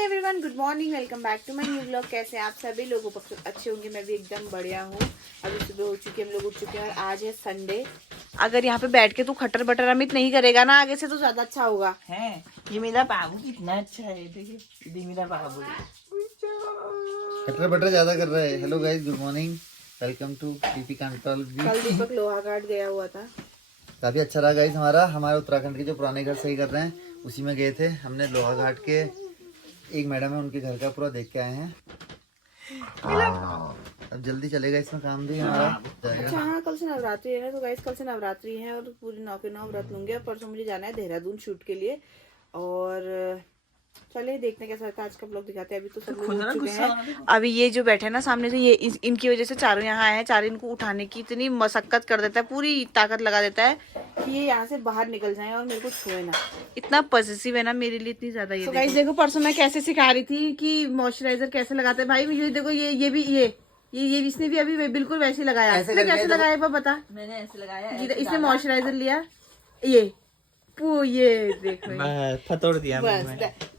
Hi everyone, good morning, welcome back to my new blog. कैसे आप सभी लोग अच्छे होंगे। मैं भी एकदम बढ़िया हूँ। अभी सुबह हो चुकी है, हम लोग उठ चुके हैं और आज है संडे। अगर यहाँ पे बैठ के तू खटर बटर अमित नहीं करेगा ना आगे से तो ज्यादा अच्छा होगा। है ये मेरा बाबू कितना अच्छा है। देखिए मेरा बाबू खटर बटर ज्यादा कर रहा है। Hello guys, good morning, welcome to PP control. कल दीपक लोहा घाट गया हुआ था, काफी अच्छा रहा गाइस। हमारा उत्तराखंड के जो पुराने घर सही कर रहे हैं उसी में गए थे। हमने लोहा घाट के एक मैडम है उनके घर का पूरा देख के आए हैं। अब जल्दी चलेगा इसमें काम भी हमारा जाएगा। अच्छा हाँ, कल से नवरात्रि है ना, तो गाइस कल से नवरात्रि है और पूरी 9 के 9 व्रत लूंगी। और परसों मुझे जाना है देहरादून शूट के लिए। और चलिए देखते हैं कैसा रहता है। आज का ब्लॉग दिखाते हैं। अभी तो सब लोग उठ चुके हैं। अभी ये जो बैठे हैं ना सामने से, ये इनकी वजह से चारों यहाँ आए हैं। चारों इनको उठाने की इतनी मशक्कत कर देता है, पूरी ताकत लगा देता है कि ये यहाँ से बाहर निकल जाए और मेरे को छुए ना। इतना पॉजिटिव है ना मेरे लिए, इतनी ज्यादा। ये गाइस देखो, परसों मैं कैसे सिखा रही थी कि मॉइस्चराइजर कैसे लगाते हैं। भाई ये देखो, ये भी ये इसने भी अभी बिल्कुल वैसे ही लगाया। इसने कैसे लगाया बता। मैंने ऐसे लगाया, इसने मॉइस्चराइजर लिया, ये देखो फतोड़ दिया बस।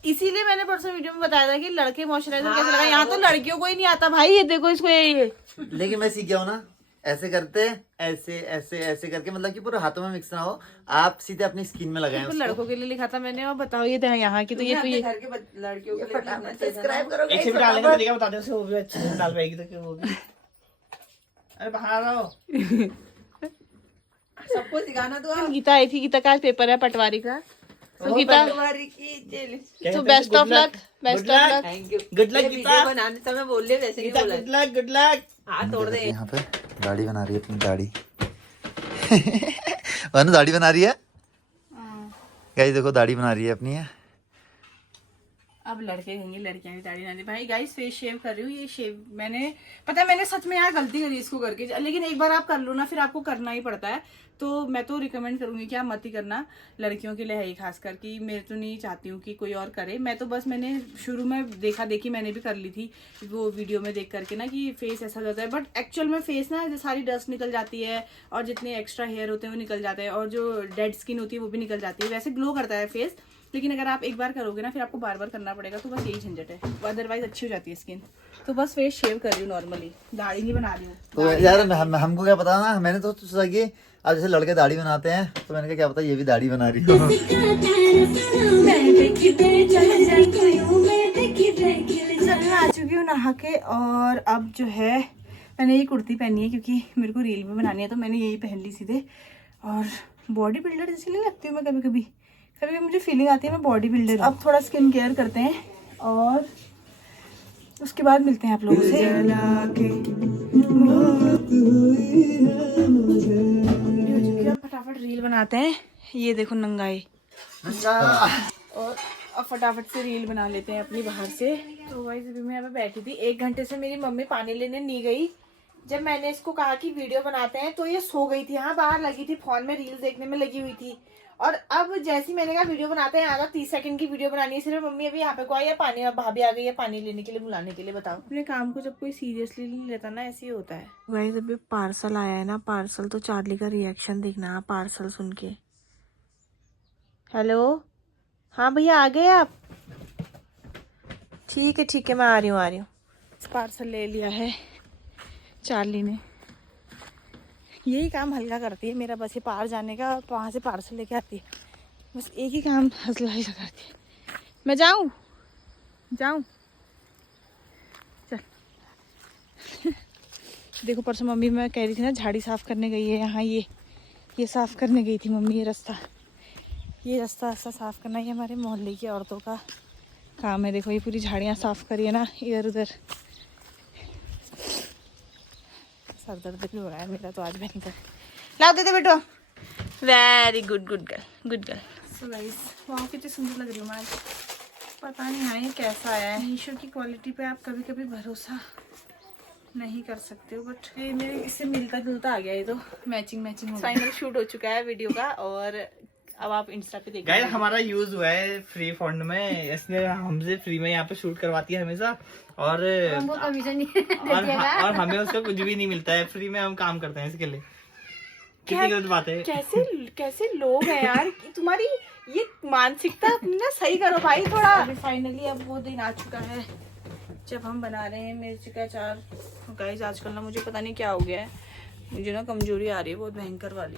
इसीलिए मैंने परसों वीडियो में बताया था कि लड़के मॉइस्चराइजर कैसे लगाए। यहाँ तो लड़कियों को ही नहीं आता भाई। ये देखो इसको ये लेकिन मैं सीख गया हूँ ना, ऐसे करते ऐसे ऐसे ऐसे करके, मतलब कि पूरे हाथों में मिक्स ना हो, आप सीधे अपनी स्किन में लगाएं उसको। लड़कों के लिए लिखा था मैंने। और बताओ ये यहाँ की तो ये लड़कियों के सब्सक्राइब करो। एक से भी डालने का तरीका बता दे उसे, वो भी अच्छे से डाल पाएगी तो क्या होगी। अरे बाहर आओ, सबको सिखाना। तो गीता आई थी, गीता का आज पेपर है पटवारी का। तो गीता तो best of luck, best of luck, thank you, good luck Geeta. बनाने समय बोल ले वैसे नहीं बोला। Good luck, good luck. हाथ तोड़ दे। यहाँ पे दाढ़ी बना रही है अपनी दाढ़ी। भानु दाढ़ी बना रही है गाइस, देखो दाढ़ी बना रही है अपनी है। अब लड़के कहेंगे लड़कियां भी दाढ़ी बनाती। भाई गाइस फेस शेव कर रही हूँ। ये शेव मैंने सच में यार गलती करी इसको करके। लेकिन एक बार आप कर लो ना, फिर आपको करना ही पड़ता है। तो मैं तो रिकमेंड करूंगी कि आप मत ही करना। लड़कियों के लिए है ही खास कर कि मैं तो नहीं चाहती हूँ कि कोई और करे। मैं तो बस मैंने शुरू में देखी मैंने भी कर ली थी वो वीडियो में देख करके ना कि फेस ऐसा जाता है। बट एक्चुअल में फेस ना सारी डस्ट निकल जाती है और जितने एक्स्ट्रा हेयर होते हैं वो निकल जाते हैं और जो डेड स्किन होती है वो भी निकल जाती है। वैसे ग्लो करता है फेस, लेकिन अगर आप एक बार करोगे ना फिर आपको बार बार करना पड़ेगा। तो बस यही झंझट है, अदरवाइज अच्छी हो जाती है स्किन। तो बस फेस शेव कर रही हूँ नॉर्मली, दाढ़ी नहीं बना रही हूँ। तो यार हमको क्या पता ना, मैंने तो सोचा कि अब जैसे लड़के दाढ़ी बनाते हैं तो मैंने कहा क्या पता ये भी दाढ़ी बना रही हो। मैं आ चुकी हूँ नहा के। और अब जो है मैंने ये कुर्ती पहनी है क्योंकि मेरे को रील भी बनानी है, तो मैंने यही पहन ली सीधे। और बॉडी बिल्डर जैसी नहीं लगती हूँ मैं कभी कभी मुझे फीलिंग आती है मैं बॉडी बिल्डर। अब थोड़ा स्किन केयर करते हैं और उसके बाद मिलते हैं आप लोगों से। फटाफट रील बनाते हैं। ये देखो नंगाई, और अब फटाफट से रील बना लेते हैं अपनी बाहर से। तो गाइस अभी मैं यहाँ पे बैठी थी, 1 घंटे से मेरी मम्मी पानी लेने नहीं गई। जब मैंने इसको कहा कि वीडियो बनाते हैं तो ये सो गई थी। हाँ बाहर लगी थी फोन में रील देखने में लगी हुई थी। और अब जैसे मैंने कहा वीडियो बनाते हैं, आधा 30 सेकंड की वीडियो बनानी है सिर्फ, मम्मी अभी यहाँ पे को आई है पानी, अब भाभी आ गई है पानी लेने के लिए, बुलाने के लिए। बताओ, अपने काम को जब कोई सीरियसली नहीं लेता ना, ऐसे ही होता है। गाइस अभी पार्सल आया है ना, पार्सल तो चार्ली का रिएक्शन देखना पार्सल सुन के। हेलो, हाँ भैया आ गए आप? ठीक है मैं आ रही हूँ। पार्सल ले लिया है चार्ली ने। यही काम हल्का करती है मेरा, बस ये पार जाने का और वहाँ से पार्सल लेके आती है। बस एक ही काम हल्का करती है। मैं जाऊँ चल। देखो परसों मम्मी मैं कह रही थी ना झाड़ी साफ करने गई है यहाँ, ये साफ करने गई थी मम्मी। ये रास्ता साफ करना, ये हमारे मोहल्ले की औरतों का काम है। देखो ये पूरी झाड़ियाँ साफ करी है ना इधर उधर। सर दर्द भी हो रहा है मेरा तो आज भयंकर। लाओ दे बेटो। Very good girl. So guys वाह कितनी सुंदर लग रही हूँ मैं आज। पता नहीं हाँ ये कैसा आया है। मीशो की क्वालिटी पे आप कभी कभी भरोसा नहीं कर सकते हो, बट ये मेरे इससे मिलता जुलता आ गया। ये तो मैचिंग फाइनल शूट हो चुका है वीडियो का। और अब आप इंस्टा पे देखिए। गाइस हमारा यूज हुआ है फ्री फंड में, इसने हमसे फ्री में यहाँ पे शूट करवाती है हमेशा। और हमको कमीशन नहीं और हमें उसका कुछ भी नहीं मिलता है, फ्री में हम काम करते हैं इसके लिए। कितनी गलत बात है। कैसे लोग हैं यार। तुम्हारी ये मानसिकता अपनी ना सही करो भाई थोड़ा। अभी फाइनली अब वो दिन आ चुका है जब हम बना रहे हैं मिर्च का अचार। गाइस आजकल ना मुझे पता नहीं क्या हो गया है, मुझे ना कमजोरी आ रही है बहुत भयंकर वाली।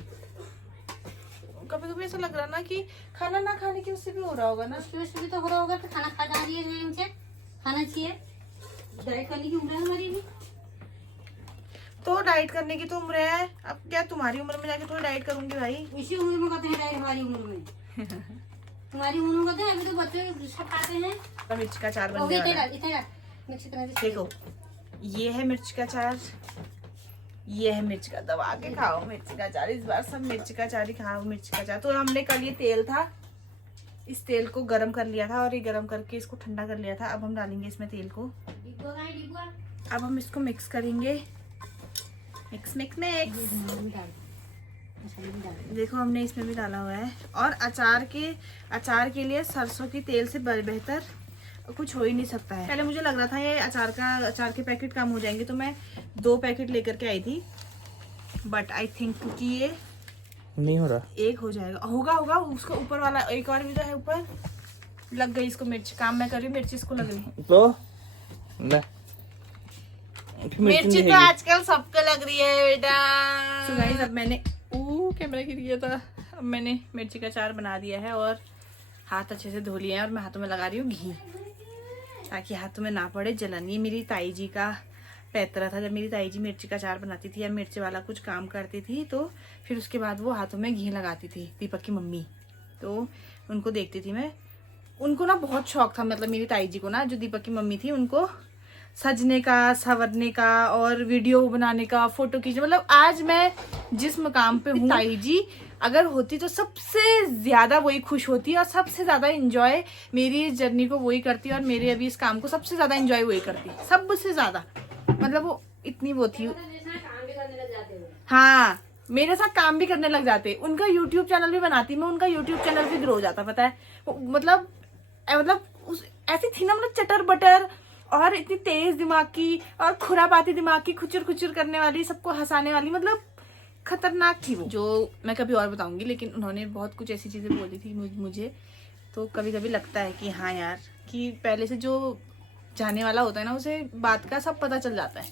कभी कभी ऐसा लग रहा ना कि खाना ना खाने की उससे भी हो रहा होगा ना। उससे भी तो हो रहा होगा, तो खाना खा जा रही है टाइम से, खाना चाहिए। डाइट करने की उम्र है हमारी भी। तो डाइट करने की तो उम्र है, अब क्या तुम्हारी उम्र में जाके थोड़ी डाइट करूंगी भाई। इसी उम्र में करते हैं डाइट, हमारी उम्र में। हमारी उम्र में करते हैं, अभी तो बच्चे सब खाते हैं। तो मिर्च का अचार ओ, बनने वाला है। इतना मिक्स करना है। देखो ये है मिर्च का अचार, ये है मिर्च का, दबा के खाओ मिर्च का अचार। इस बार सब मिर्च का अचार ही खाओ, मिर्च का अचार। तो हमने कल ये तेल था, इस तेल को गरम कर लिया था और ये गरम करके इसको ठंडा कर लिया था। अब हम डालेंगे इसमें तेल को, अब हम इसको मिक्स करेंगे। Mix mix mix. देखो हमने इसमें भी डाला हुआ है। और अचार के लिए सरसों की तेल से बेहतर कुछ हो ही नहीं सकता है। पहले मुझे लग रहा था ये अचार के पैकेट कम हो जाएंगे, तो मैं 2 पैकेट लेकर के आई थी, बट आई थिंक कि ये नहीं हो रहा, 1 हो जाएगा। होगा उसका ऊपर वाला एक और भी तो है ऊपर। लग गई इसको मिर्च, काम मैं कर रही हूँ, मिर्च इसको लग गई। तो ले मिर्ची तो आजकल सबको लग रही है बेटा। तो गाइस अब मैंने कैमरा गिर गया था। अब मैंने मिर्ची का अचार बना दिया है और हाथ अच्छे से धो लिए हैं और मैं हाथों में लगा रही हूँ घी, ताकि हाथों में ना पड़े जलन। ये मेरी ताई जी का पैतरा था, जब मेरी ताई जी मिर्ची का अचार बनाती थी या मिर्च वाला कुछ काम करती थी तो फिर उसके बाद वो हाथों में घी लगाती थी, दीपक की मम्मी। तो उनको देखती थी मैं, उनको ना बहुत शौक था, मतलब मेरी ताई जी को ना, जो दीपक की मम्मी थी, उनको सजने का, संवरने का और वीडियो बनाने का, फोटो खींचने। मतलब आज मैं जिस मकाम पे हूँ, ताई जी अगर होती तो सबसे ज्यादा वही खुश होती और सबसे ज्यादा एंजॉय मेरी इस जर्नी को वही करती और मेरे अभी इस काम को सबसे ज्यादा एंजॉय वही करती, सबसे ज्यादा। मतलब वो इतनी वो थी। हाँ, मेरे साथ काम भी करने लग जाते। उनका यूट्यूब चैनल भी बनाती मैं, उनका यूट्यूब चैनल भी ग्रो हो जाता, पता है। मतलब ऐसी थी ना, मतलब चटर बटर और इतनी तेज दिमाग की और खुरापाती दिमाग की, खुचर खुचर करने वाली, सबको हंसाने वाली, मतलब खतरनाक थी वो। जो मैं कभी और बताऊंगी, लेकिन उन्होंने बहुत कुछ ऐसी चीजें बोली थी मुझे। तो कभी कभी लगता है कि हाँ यार, कि पहले से जो जाने वाला होता है ना, उसे बात का सब पता चल जाता है।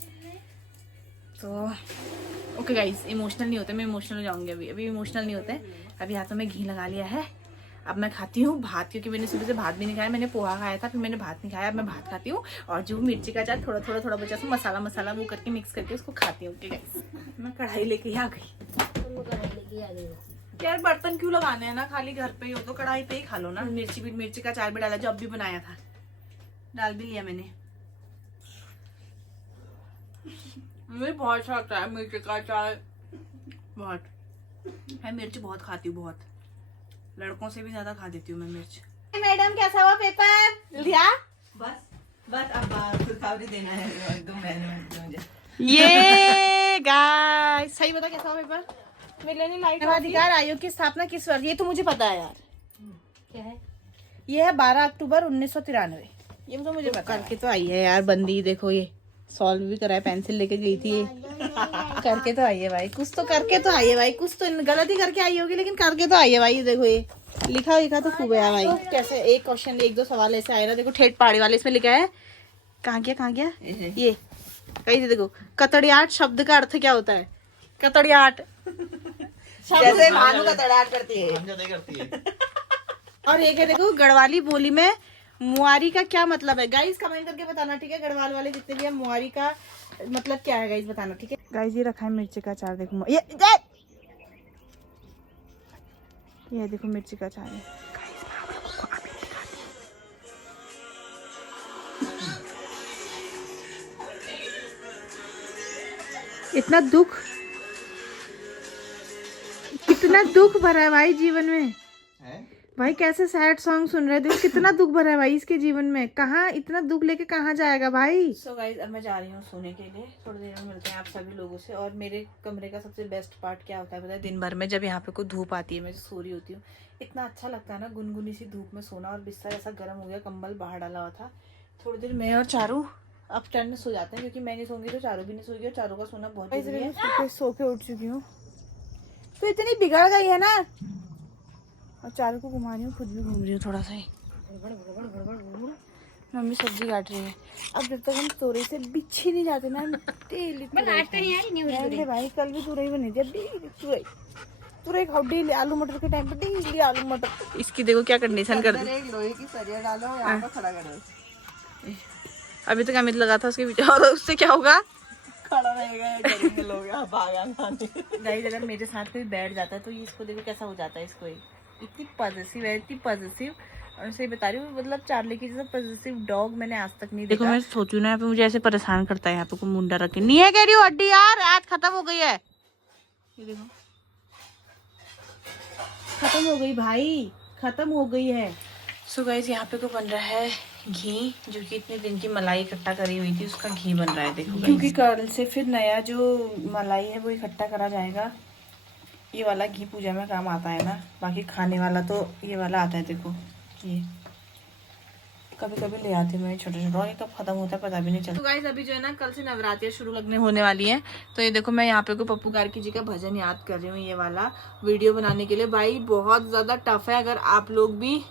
तो ओके गाइस, इमोशनल नहीं होते, मैं इमोशनल हो जाऊंगी अभी इमोशनल नहीं होते। अभी हाथों में घी लगा लिया है। अब मैं खाती हूँ भात, क्योंकि मैंने सुबह से भात भी नहीं खाया। मैंने पोहा खाया था, फिर मैंने भात नहीं खाया। अब मैं भात खाती हूँ और जो मिर्ची का अचार थोड़ा बचा, उसमें मसाला वो करके मिक्स करके उसको खाती हूँ। मैं कढ़ाई लेके आ गई। यार बर्तन क्यों लगाने हैं ना, खाली घर पे ही हो तो कढ़ाई पे ही खा लो ना। मिर्ची का अचार भी डाला, जो अब भी बनाया था, डाल भी लिया मैंने। मुझे बहुत अच्छा लगता है मिर्ची का अचार, बहुत। मैं मिर्च बहुत खाती हूँ, बहुत, लड़कों से भी ज्यादा खा देती हूँ मैं मिर्च। मैडम कैसा हुआ पेपर? लिया? बस अब खुशखबरी देना है, 2 महीने मुझे। ये गाइस सही बता, कैसा हुआ पेपर? मिलेनियम लाइट अधिकार आयोग की स्थापना किस वर्ष? ये तो मुझे पता है यार, क्या है ये है 12 अक्टूबर 1993। ये तो मुझे पता करके तो आई है यार बंदी। देखो ये सॉल्व भी करा है, पेंसिल लेके गई थी करके तो आई है भाई, कुछ तो करके तो आई है भाई। कुछ तो गलती करके आई होगी, लेकिन करके तो आई है भाई। देखो ये लिखा तो खूब है भाई। तो कैसे एक क्वेश्चन 1-2 सवाल ऐसे आए ना। देखो ठेठ पहाड़ी वाले इसमें लिखा है, कहाँ गया ये कहीं से। देखो कतड़ियाट शब्द का अर्थ क्या होता है? कतड़ियाट जैसे भानु का तड़ाट करती है। और एक है देखो, गढ़वाली बोली में मुआरी का क्या मतलब है? गाइस कमेंट करके बताना, ठीक है। गढ़वाल वाले जितने भी हैं, मुआरी का मतलब क्या है गाइस बताना, ठीक है। गाइस ये रखा है मिर्ची का अचार, देखो ये देखो मिर्ची का अचार है। इतना दुख भरा है भाई जीवन में। भाई कैसे सैड सॉन्ग सुन रहे थे, कितना दुख भरा है भाई इसके जीवन में। कहाँ इतना दुख लेके कहाँ जाएगा भाई। सो गाइस अब मैं जा रही हूँ सोने के लिए, थोड़ी देर में मिलते हैं आप सभी लोगों से। और मेरे कमरे का सबसे बेस्ट पार्ट क्या होता है पता है? दिन भर में जब यहाँ पे कोई धूप आती है, मैं सो रही होती हूँ, इतना अच्छा लगता है ना गुनगुनी सी धूप में सोना। और बिस्तर ऐसा गर्म हो गया, कंबल बाहर डाला हुआ था। थोड़ी देर मैं और चारू अब स्टैंड में सो जाते हैं, क्योंकि मैं नहीं सोऊंगी तो चारू भी नहीं सोगी, और चारू का सोना बहुत जरूरी है। सो के उठ चुकी हूँ, तो इतनी बिगड़ गई है ना, और चारों को घुमा रही हूँ, खुद भी घूम रही हूँ थोड़ा सा ही। मम्मी सब्जी काट रही है। अब जब तक हम तोरई से बिच्छी नहीं जाते ना, तेल भाई कल भी तुरई बनी थी, अब तुरई खाओ डेली, आलू मटर के टाइम पे डेली आलू मटर। इसकी देखो क्या कंडीशन कर दी। एक लोहे की सरिया डालो, यहाँ पर खड़ा करो। अभी तक अमित लगा था उसके पीछे, और उससे क्या होगा, खड़ा रहेगा, करेंगे लोग यहाँ भागा खाने। गाइस अगर मेरे साथ कोई बैठ जाता है तो ये इसको देखो कैसा हो जाता है। इसको इतनी पॉजिटिव है, इतनी पॉजिटिव, और सही बता रही हूँ, मतलब चार्ली की जैसा पॉजिटिव डॉग मैंने आज तक नहीं देखा। देखो मैं सोचू ना, यहाँ पे मुझे ऐसे परेशान करता है, यहाँ पे को मुंडा रख के, नहीं है कह रही हूँ हड्डी यार, आज खत्म हो गई है, ये देखो खत्म हो गई भाई, खत्म हो गई है। सो गाइस यहाँ पे को बन रहा है घी, जो कि इतने दिन की मलाई इकट्ठा करी हुई थी, उसका घी बन रहा है देखो। क्योंकि कल से फिर नया जो मलाई है वो इकट्ठा करा जाएगा। ये वाला घी पूजा में काम आता है ना, बाकी खाने वाला तो ये वाला आता है। देखो ये कभी कभी ले आती हूँ मैं छोटे छोटे, और ये कब खत्म होता है पता भी नहीं चलता। तो गाइस अभी जो है ना, कल से नवरात्रि शुरू लगने होने वाली है, तो ये देखो मैं यहाँ पे को पप्पू गार्की जी का भजन याद कर रही हूँ, ये वाला वीडियो बनाने के लिए। भाई बहुत ज्यादा टफ है, अगर आप लोग भी,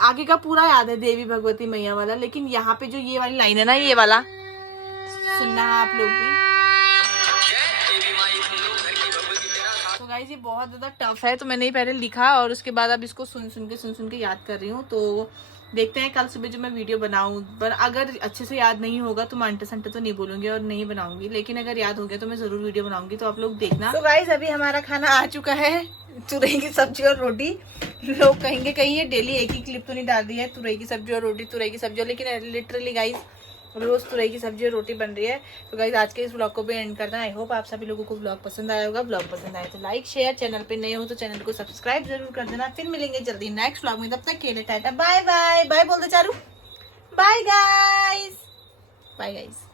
आगे का पूरा याद है देवी भगवती मैया वाला, लेकिन यहाँ पे जो ये वाली लाइन है ना, ये वाला सुनना आप लोग भी। तो गाइस ये बहुत ज्यादा टफ है, तो मैंने ही पहले लिखा और उसके बाद अब इसको सुन सुन के याद कर रही हूँ। तो देखते हैं कल सुबह जो मैं वीडियो बनाऊं, पर अगर अच्छे से याद नहीं होगा तो मैं अंटे संटे तो नहीं बोलूंगी और नहीं बनाऊंगी, लेकिन अगर याद हो गया तो मैं जरूर वीडियो बनाऊंगी, तो आप लोग देखना। तो गाइस अभी हमारा खाना आ चुका है, तुरई की सब्जी और रोटी। लोग कहेंगे कहीं ये डेली एक ही क्लिप तो नहीं डाल दी है, तुरई की सब्जी और रोटी, तुरई की सब्जी, लेकिन लिटरली गाइस रोज तुरई की सब्जी और रोटी बन रही है। तो गाइस आज के इस ब्लॉग को भी एंड करना। आई होप आप सभी लोगों को ब्लॉग पसंद आया होगा। ब्लॉग पसंद आए तो लाइक शेयर, चैनल पे नए हो तो चैनल को सब्सक्राइब जरूर कर देना। फिर मिलेंगे जल्दी नेक्स्ट ब्लॉग में, तब तक के लिए टाटा बाय बाय। बाय बोल दे Charu, bye guys, bye guys.